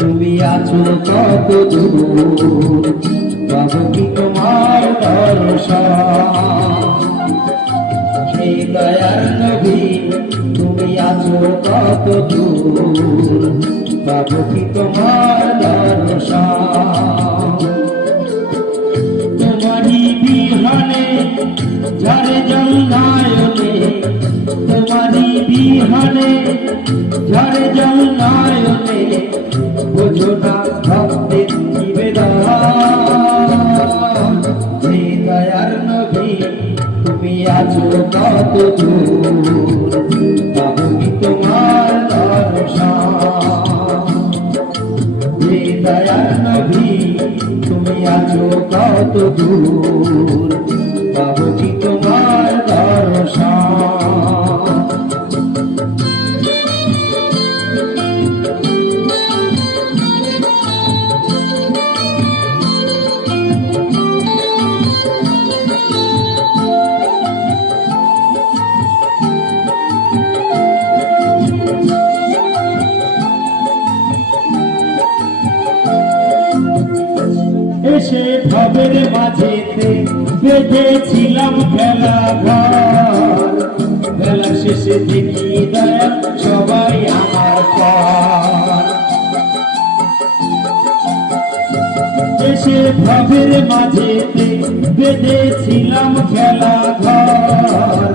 তুমি আছো কত দূর, পাবো কি তোমার দর্শন। হে দয়ার নবী তুমি আছো কত দূর, পাবো কি তোমার দর্শন। তোমারই বিহানে ঝরে জল নয়নে, তোমারই বিহানে ঝরে জল নয়নে, বোঝো না ভক্তের নিবেদন। হে দয়ার নবী তুমি আছো কত দূর, পাবো কি তোমার দর্শন। হে দয়ার নবী তুমি আছো কত দূর, পাবো কি তোমার দর্শন। এসে ভবের মাঝেতে বেঁধেছিলাম খেলা ঘর, বেলা শেষে দেখি দয়াল সবাই আমার পর। এসে ভবের মাঝেতে বেঁধেছিলাম খেলা ঘর,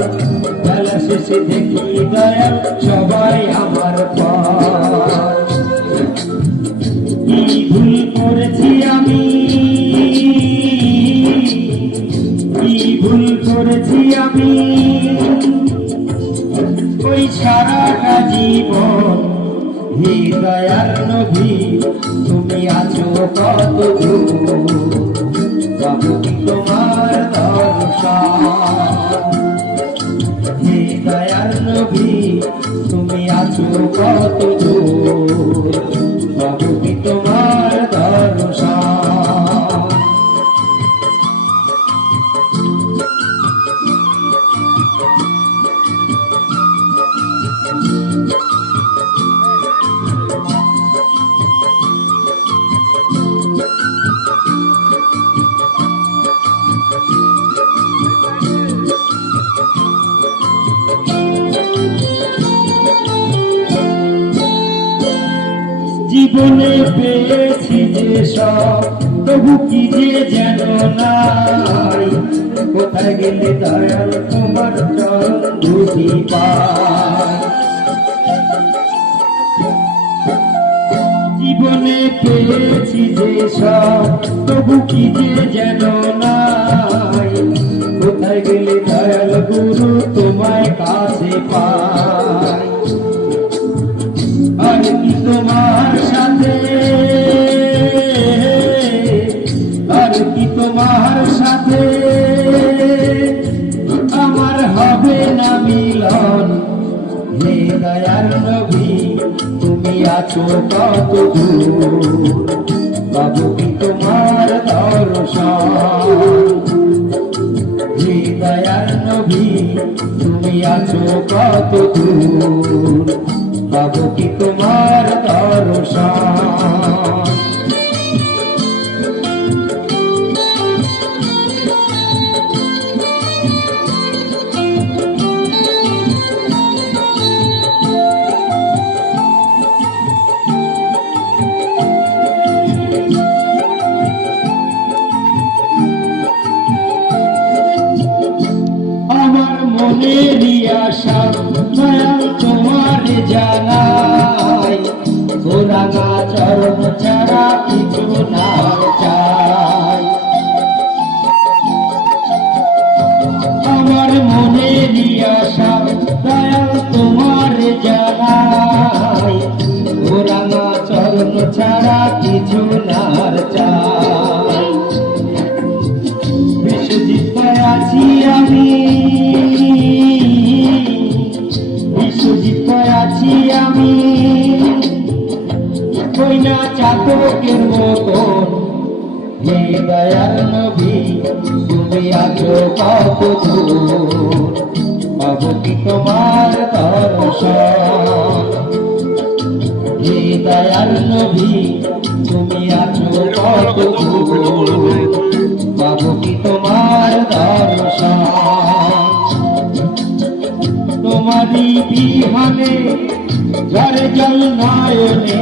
বেলা শেষে দেখি দয়াল সবাই আমার পর। কি ভুল করেছি আমি, কি ভুল করেছি আমি, ওই সারাটা জীবন। হে দয়ার নবী তুমি আছো কত দূর, পাবো কি তোমার দর্শন। হে দয়ার নবী তুমি আছো কত দূর, পাবো কি তোমার দর্শন। জীবনে পেয়েছি যে সব, তবু কি যে যেন নাই, কোথায় গেলে দয়াল তোমার চরণ দুটি পাই। জীবনে পেয়েছি যে সব, তবু কি যে যেন নাই, কোথায় গেলে দয়াল গুরু তোমায় কাছে পাই। আর কি তোমার সাথে, আর কি তোমার সাথে আমার হবে না মিলন। হে দয়ার নবী তুমি আছো কত দূর, পাবো কি তোমার দর্শন। হে দয়ার নবী তুমি আছো কত দূর, পাবো কি তোমার দর্শন। আমার মনেরই আশা দয়াল তোমার জানাই, গোরাঙা চরণ ছাড়া কিছু না চাই। আমার মনেরই আশা দয়াল তোমার জানাই, গোরাঙা চরণ ছাড়া কিছু না চাই। বিশ্বজিৎ আছি আমি, বিশ্বজিৎ আছি আমি, কই না চাতকের মতন। হে দয়ার নবী তুমি আছো কত দূর, পাবো কি তোমার দর্শন। হে দয়ার নবী তুমি আছো কত দূর, পাবো কি তোমার দর্শন? তোমারই বিহানে ঝরে জল নয়নে,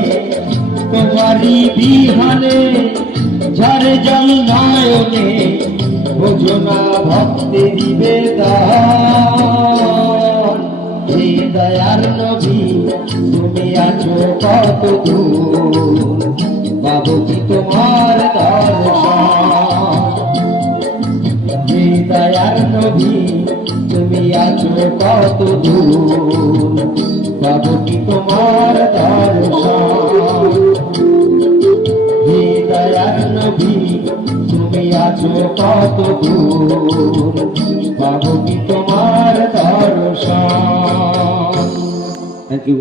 তোমারই বিহানে ঝরে জল নয়নে, বোঝো না ভক্তি নিবেদন। হে দয়ার নবী তুমি আছো কত দূর, পাবো কি তোমার দর্শন? হে দয়ার নবী তুমি আছো কত দূর, পাবো কি তোমার দর্শন? হে দয়ার নবী তুমি আছো কত দূর, পাবো কি তোমার দর্শন? Thank you.